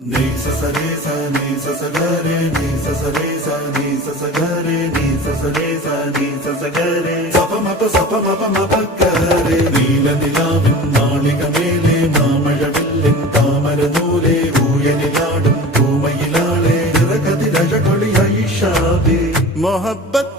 Ni sa sa re sa ni sa sa ga re ni sa sa re sa ni sa sa ga re ni sa sa re sa ni sa sa ga re sa pa ma pa ga re നീല നിലാവിൻ മാളികമേലെ മാമഴവില്ലിൻ താമരനൂലെ ഊയനിലാടും പൂമയിലാളെ നിറകതിരഴകൊളിയായി ഷാദി മൊഹബ്ബത്ത്